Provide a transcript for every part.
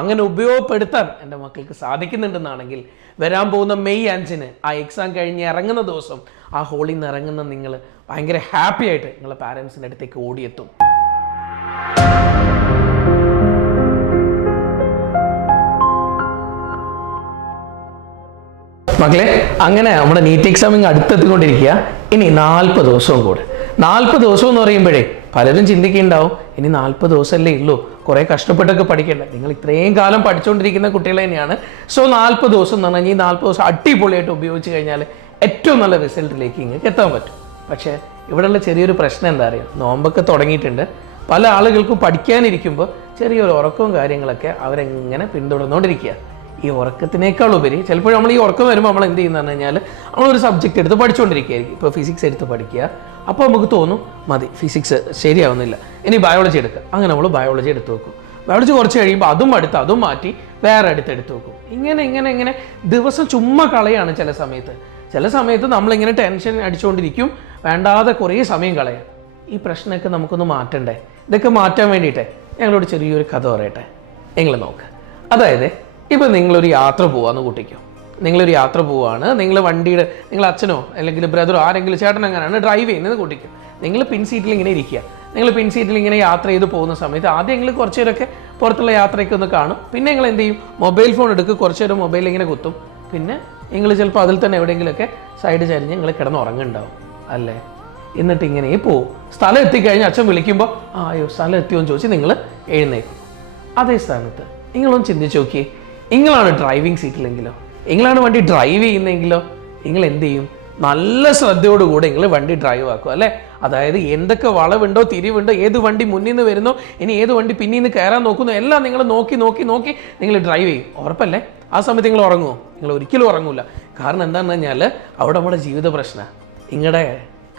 അങ്ങനെ ഉപയോഗപ്പെടുത്താൻ എൻ്റെ മക്കൾക്ക് സാധിക്കുന്നുണ്ടെന്നാണെങ്കിൽ വരാൻ പോകുന്ന മെയ് 5-ന് ആ എക്സാം കഴിഞ്ഞ് ഇറങ്ങുന്ന ദിവസം ആ ഹോളിൽ നിന്ന് ഇറങ്ങുന്ന നിങ്ങൾ ഭയങ്കര ഹാപ്പി ആയിട്ട് നിങ്ങളെ പാരൻസിൻ്റെ അടുത്തേക്ക് ഓടിയെത്തും. മക്കളെ, അങ്ങനെ നമ്മുടെ നീറ്റ് എക്സാമിങ് അടുത്തെത്തിക്കൊണ്ടിരിക്കുക. ഇനി 40 ദിവസവും കൂടെ. 40 ദിവസം എന്ന് പറയുമ്പോഴേ പലരും ചിന്തിക്കുന്നുണ്ടാവും, ഇനി 40 ദിവസമല്ലേ ഉള്ളൂ, കുറേ കഷ്ടപ്പെട്ടൊക്കെ പഠിക്കേണ്ട. നിങ്ങൾ ഇത്രയും കാലം പഠിച്ചുകൊണ്ടിരിക്കുന്ന കുട്ടികൾ തന്നെയാണ്. സോ 40 ദിവസം എന്ന് പറഞ്ഞാൽ ഈ 40 ദിവസം അടിപൊളിയായിട്ട് ഉപയോഗിച്ച് കഴിഞ്ഞാൽ ഏറ്റവും നല്ല റിസൾട്ടിലേക്ക് നിങ്ങൾക്ക് എത്താൻ പറ്റും. പക്ഷേ ഇവിടെയുള്ള ചെറിയൊരു പ്രശ്നം എന്താ അറിയാം, നോമ്പൊക്കെ തുടങ്ങിയിട്ടുണ്ട്. പല ആളുകൾക്കും പഠിക്കാനിരിക്കുമ്പോൾ ചെറിയൊരു ഉറക്കവും കാര്യങ്ങളൊക്കെ അവരെങ്ങനെ പിന്തുടർന്നുകൊണ്ടിരിക്കുക. ഈ ഉറക്കത്തിനേക്കാൾ ഉപരി ചിലപ്പോൾ നമ്മൾ ഈ ഉറക്കം വരുമ്പോൾ നമ്മൾ എന്ത് ചെയ്യുന്നതെന്ന് പറഞ്ഞാൽ നമ്മളൊരു സബ്ജക്റ്റ് എടുത്ത് പഠിച്ചുകൊണ്ടിരിക്കുകയായിരിക്കും. ഇപ്പോൾ ഫിസിക്സ് എടുത്ത് പഠിക്കുക, അപ്പോൾ നമുക്ക് തോന്നും മതി ഫിസിക്സ് ശരിയാവുന്നില്ല, ഇനി ബയോളജി എടുക്കുക. അങ്ങനെ നമ്മൾ ബയോളജി എടുത്ത് വെക്കും. ബയോളജി കുറച്ച് കഴിയുമ്പോൾ അതും മാറ്റി വേറെ എടുത്ത് വെക്കും. ഇങ്ങനെ ദിവസം ചുമ്മാ കളയാണ്. ചില സമയത്ത് നമ്മളിങ്ങനെ ടെൻഷൻ അടിച്ചുകൊണ്ടിരിക്കും, വേണ്ടാതെ കുറേ സമയം കളയാം. ഈ പ്രശ്നമൊക്കെ നമുക്കൊന്ന് മാറ്റണ്ടേ? ഇതൊക്കെ മാറ്റാൻ വേണ്ടിയിട്ടേ ഞങ്ങളോട് ചെറിയൊരു കഥ പറയട്ടെ. നിങ്ങൾ നോക്ക്. അതായത് ഇപ്പം നിങ്ങളൊരു യാത്ര പോവാന്ന് കൂട്ടിക്കോ. നിങ്ങളൊരു യാത്ര പോവാണ്, നിങ്ങൾ അച്ഛനോ അല്ലെങ്കിൽ ബ്രദറോ ആരെങ്കിലും ചേട്ടൻ അങ്ങനെയാണ് ഡ്രൈവ് ചെയ്യുന്നത് കൂട്ടിക്കോ. നിങ്ങൾ പിൻ സീറ്റിൽ ഇങ്ങനെ ഇരിക്കുക. നിങ്ങൾ പിൻ സീറ്റിൽ ഇങ്ങനെ യാത്ര ചെയ്ത് പോകുന്ന സമയത്ത് ആദ്യം നിങ്ങൾ കുറച്ച് നേരമൊക്കെ പുറത്തുള്ള യാത്രയൊക്കെ ഒന്ന് കാണും. പിന്നെ നിങ്ങൾ എന്ത് ചെയ്യും, മൊബൈൽ ഫോൺ എടുക്കുക, കുറച്ച് നേരം മൊബൈൽ ഇങ്ങനെ കുത്തും. പിന്നെ നിങ്ങൾ ചിലപ്പോൾ അതിൽ തന്നെ എവിടെയെങ്കിലുമൊക്കെ സൈഡ് ചരിഞ്ഞ് നിങ്ങൾ കിടന്ന് ഉറങ്ങുന്നുണ്ടാവും അല്ലേ. എന്നിട്ട് ഇങ്ങനെ പോവും. സ്ഥലം എത്തിക്കഴിഞ്ഞാൽ അച്ഛൻ വിളിക്കുമ്പോൾ അയ്യോ സ്ഥലം എത്തിയോ എന്ന് ചോദിച്ച് നിങ്ങൾ എഴുന്നേക്കും. അതേ സ്ഥാനത്ത് നിങ്ങളൊന്ന് ചിന്തിച്ച് നോക്കിയേ, നിങ്ങളാണ് ഡ്രൈവിംഗ് സീറ്റിലെങ്കിലോ, നിങ്ങളാണ് വണ്ടി ഡ്രൈവ് ചെയ്യുന്നതെങ്കിലോ നിങ്ങൾ എന്ത് ചെയ്യും? നല്ല ശ്രദ്ധയോടുകൂടെ നിങ്ങൾ വണ്ടി ഡ്രൈവ് ആക്കും അല്ലേ. അതായത് എന്തൊക്കെ വളവുണ്ടോ തിരിവുണ്ടോ, ഏത് വണ്ടി മുന്നിൽ നിന്ന് വരുന്നോ, ഇനി ഏത് വണ്ടി പിന്നിൽ നിന്ന് കയറാൻ നോക്കുന്നോ എല്ലാം നിങ്ങൾ നോക്കി നിങ്ങൾ ഡ്രൈവ് ചെയ്യും. ഉറപ്പല്ലേ? ആ സമയത്ത് നിങ്ങൾ ഉറങ്ങുമോ? നിങ്ങൾ ഒരിക്കലും ഉറങ്ങൂല. കാരണം എന്താണെന്ന് പറഞ്ഞാൽ അവിടെ നമ്മുടെ ജീവിത പ്രശ്നമാണ്. നിങ്ങളുടെ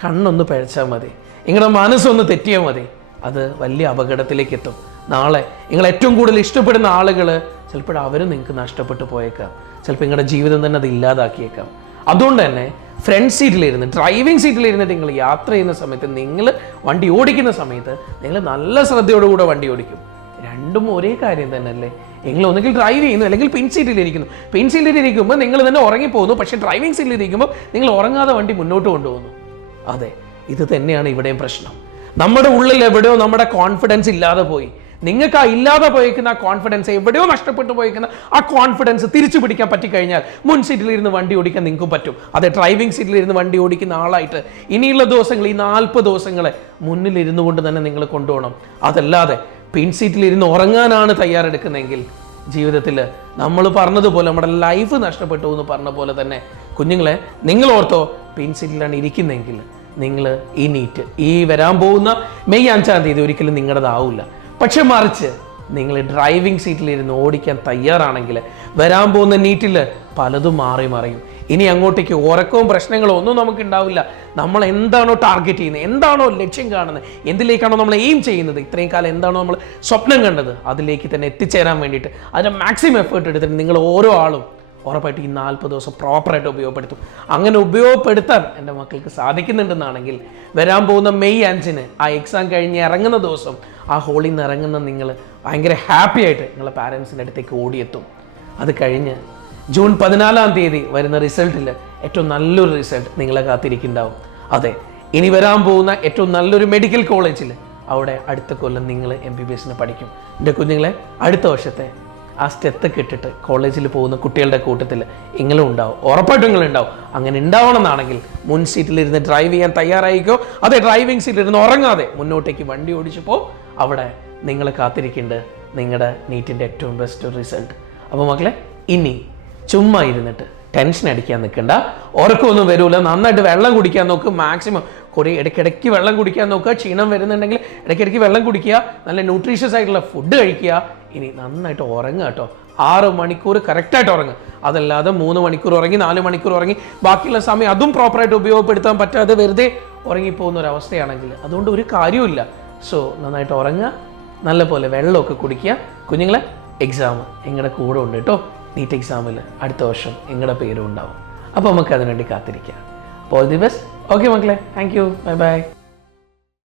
കണ്ണൊന്ന് പിഴച്ചാൽ മതി, നിങ്ങളുടെ മനസ്സൊന്ന് തെറ്റിയാൽ മതി, അത് വലിയ അപകടത്തിലേക്ക് എത്തും. നാളെ നിങ്ങൾ ഏറ്റവും കൂടുതൽ ഇഷ്ടപ്പെടുന്ന ആളുകൾ ചിലപ്പോൾ അവരും നിങ്ങൾക്ക് നഷ്ടപ്പെട്ടു പോയേക്കാം. ചിലപ്പോൾ നിങ്ങളുടെ ജീവിതം തന്നെ അത് ഇല്ലാതാക്കിയേക്കാം. അതുകൊണ്ട് തന്നെ ഫ്രണ്ട് സീറ്റിലിരുന്ന് ഡ്രൈവിംഗ് സീറ്റിലിരുന്നിട്ട് നിങ്ങൾ യാത്ര ചെയ്യുന്ന സമയത്ത്, നിങ്ങൾ വണ്ടി ഓടിക്കുന്ന സമയത്ത് നിങ്ങൾ നല്ല ശ്രദ്ധയോടുകൂടെ വണ്ടി ഓടിക്കും. രണ്ടും ഒരേ കാര്യം തന്നെ അല്ലേ. നിങ്ങൾ ഒന്നുകിൽ ഡ്രൈവ് ചെയ്യുന്നു അല്ലെങ്കിൽ പിൻ സീറ്റിലിരിക്കുന്നു. പിൻ സീറ്റിലിരിക്കുമ്പോൾ നിങ്ങൾ തന്നെ ഉറങ്ങിപ്പോകുന്നു, പക്ഷേ ഡ്രൈവിംഗ് സീറ്റിലിരിക്കുമ്പോൾ നിങ്ങൾ ഉറങ്ങാതെ വണ്ടി മുന്നോട്ട് കൊണ്ടുപോകുന്നു. അതെ, ഇത് തന്നെയാണ് ഇവിടെയും പ്രശ്നം. നമ്മുടെ ഉള്ളിൽ എവിടെയോ നമ്മുടെ കോൺഫിഡൻസ് ഇല്ലാതെ പോയി. നിങ്ങൾക്ക് ആ ഇല്ലാതെ പോയിരിക്കുന്ന ആ കോൺഫിഡൻസ്, എവിടെയോ നഷ്ടപ്പെട്ടു പോയിരിക്കുന്ന ആ കോൺഫിഡൻസ് തിരിച്ചു പിടിക്കാൻ പറ്റിക്കഴിഞ്ഞാൽ മുൻ സീറ്റിലിരുന്ന് വണ്ടി ഓടിക്കാൻ നിങ്ങൾക്കും പറ്റും. അതെ, ഡ്രൈവിംഗ് സീറ്റിലിരുന്ന് വണ്ടി ഓടിക്കുന്ന ആളായിട്ട് ഇനിയുള്ള ദിവസങ്ങൾ, ഈ 40 ദിവസങ്ങളെ മുന്നിലിരുന്നു കൊണ്ട് തന്നെ നിങ്ങൾ കൊണ്ടുപോകണം. അതല്ലാതെ പിൻ സീറ്റിലിരുന്ന് ഉറങ്ങാനാണ് തയ്യാറെടുക്കുന്നതെങ്കിൽ ജീവിതത്തിൽ നമ്മൾ പറഞ്ഞതുപോലെ നമ്മുടെ ലൈഫ് നഷ്ടപ്പെട്ടു എന്ന് പറഞ്ഞ പോലെ തന്നെ കുഞ്ഞുങ്ങളെ നിങ്ങൾ ഓർത്തോ, പിൻ സീറ്റിലാണ് ഇരിക്കുന്നതെങ്കിൽ നിങ്ങൾ ഈ നീറ്റ് ഈ വരാൻ പോകുന്ന മെയ് 5-ാം തീയതി ഒരിക്കലും നിങ്ങളുടേതാവില്ല. പക്ഷെ മറിച്ച് നിങ്ങൾ ഡ്രൈവിംഗ് സീറ്റിലിരുന്ന് ഓടിക്കാൻ തയ്യാറാണെങ്കിൽ വരാൻ പോകുന്ന നീറ്റിൽ പലതും മറിയും. ഇനി അങ്ങോട്ടേക്ക് ഉറക്കവും പ്രശ്നങ്ങളോ ഒന്നും നമുക്ക് ഉണ്ടാവില്ല. നമ്മൾ എന്താണോ ടാർഗറ്റ് ചെയ്യുന്നത്, എന്താണോ ലക്ഷ്യം കാണുന്നത്, എന്തിലേക്കാണോ നമ്മൾ എയിം ചെയ്യുന്നത്, ഇത്രയും കാലം എന്താണോ നമ്മൾ സ്വപ്നം കണ്ടത്, അതിലേക്ക് തന്നെ എത്തിച്ചേരാൻ വേണ്ടിയിട്ട് അതിൻ്റെ മാക്സിമം എഫേർട്ട് എടുത്തിട്ട് നിങ്ങൾ ഓരോ ആളും ഉറപ്പായിട്ട് ഈ 40 ദിവസം പ്രോപ്പറായിട്ട് ഉപയോഗപ്പെടുത്തും. അങ്ങനെ ഉപയോഗപ്പെടുത്താൻ എൻ്റെ മക്കൾക്ക് സാധിക്കുന്നുണ്ടെന്നാണെങ്കിൽ വരാൻ പോകുന്ന മെയ് 5-ന് ആ എക്സാം കഴിഞ്ഞ് ഇറങ്ങുന്ന ദിവസം ആ ഹോളിൽ നിന്ന് ഇറങ്ങുന്ന നിങ്ങൾ ഭയങ്കര ഹാപ്പി ആയിട്ട് നിങ്ങളെ പാരൻസിൻ്റെ അടുത്തേക്ക് ഓടിയെത്തും. അത് കഴിഞ്ഞ് ജൂൺ 14-ാം തീയതി വരുന്ന റിസൾട്ടിൽ ഏറ്റവും നല്ലൊരു റിസൾട്ട് നിങ്ങളെ കാത്തിരിക്കുന്നുണ്ടാവും. അതെ, ഇനി വരാൻ പോകുന്ന ഏറ്റവും നല്ലൊരു മെഡിക്കൽ കോളേജിൽ അവിടെ അടുത്ത കൊല്ലം നിങ്ങൾ MBBS പഠിക്കും. എൻ്റെ കുഞ്ഞുങ്ങളെ, അടുത്ത വർഷത്തെ ആ സ്റ്റെത്തൊക്കെ ഇട്ടിട്ട് കോളേജിൽ പോകുന്ന കുട്ടികളുടെ കൂട്ടത്തിൽ നിങ്ങളും ഉണ്ടാവും. ഉറപ്പായിട്ടും നിങ്ങളുണ്ടാവും. അങ്ങനെ ഉണ്ടാവണം എന്നാണെങ്കിൽ മുൻ സീറ്റിലിരുന്ന് ഡ്രൈവ് ചെയ്യാൻ തയ്യാറായിക്കോ. അതെ, ഡ്രൈവിംഗ് സീറ്റിലിരുന്ന് ഉറങ്ങാതെ മുന്നോട്ടേക്ക് വണ്ടി ഓടിച്ചപ്പോൾ അവിടെ നിങ്ങൾ കാത്തിരിക്കേണ്ടത് നിങ്ങളുടെ നീറ്റിൻ്റെ ഏറ്റവും ബെസ്റ്റ് റിസൾട്ട്. അപ്പോൾ മക്കളെ, ഇനി ചുമ്മാ ഇരുന്നിട്ട് ടെൻഷൻ അടിക്കാൻ നിൽക്കണ്ട. ഉറക്കമൊന്നും വരൂല. നന്നായിട്ട് വെള്ളം കുടിക്കാൻ നോക്ക്. മാക്സിമം കുറേ ഇടയ്ക്കിടയ്ക്ക് വെള്ളം കുടിക്കാൻ നോക്കുക. ക്ഷീണം വരുന്നുണ്ടെങ്കിൽ ഇടയ്ക്കിടയ്ക്ക് വെള്ളം കുടിക്കുക. നല്ല ന്യൂട്രീഷ്യസ് ആയിട്ടുള്ള ഫുഡ് കഴിക്കുക. ഇനി നന്നായിട്ട് ഉറങ്ങുക കേട്ടോ. 6 മണിക്കൂർ കറക്റ്റായിട്ട് ഉറങ്ങുക. അതല്ലാതെ 3 മണിക്കൂർ ഉറങ്ങി 4 മണിക്കൂർ ഉറങ്ങി ബാക്കിയുള്ള സമയം അതും പ്രോപ്പറായിട്ട് ഉപയോഗപ്പെടുത്താൻ പറ്റാതെ വെറുതെ ഉറങ്ങിപ്പോകുന്ന ഒരവസ്ഥയാണെങ്കിൽ അതുകൊണ്ട് ഒരു കാര്യമില്ല. സോ നന്നായിട്ട് ഉറങ്ങുക, നല്ല പോലെ വെള്ളമൊക്കെ കുടിക്കുക. കുഞ്ഞുങ്ങളെ, എക്സാം നിങ്ങളുടെ കൂടെ ഉണ്ട് കേട്ടോ. നീറ്റ് എക്സാമിൽ അടുത്ത വർഷം നിങ്ങളുടെ പേരും ഉണ്ടാവും. അപ്പോൾ നമുക്ക് അതിനുവേണ്ടി കാത്തിരിക്കാം. All the best. ഓക്കെ മക്കളെ, താങ്ക് യു, ബൈ ബൈ.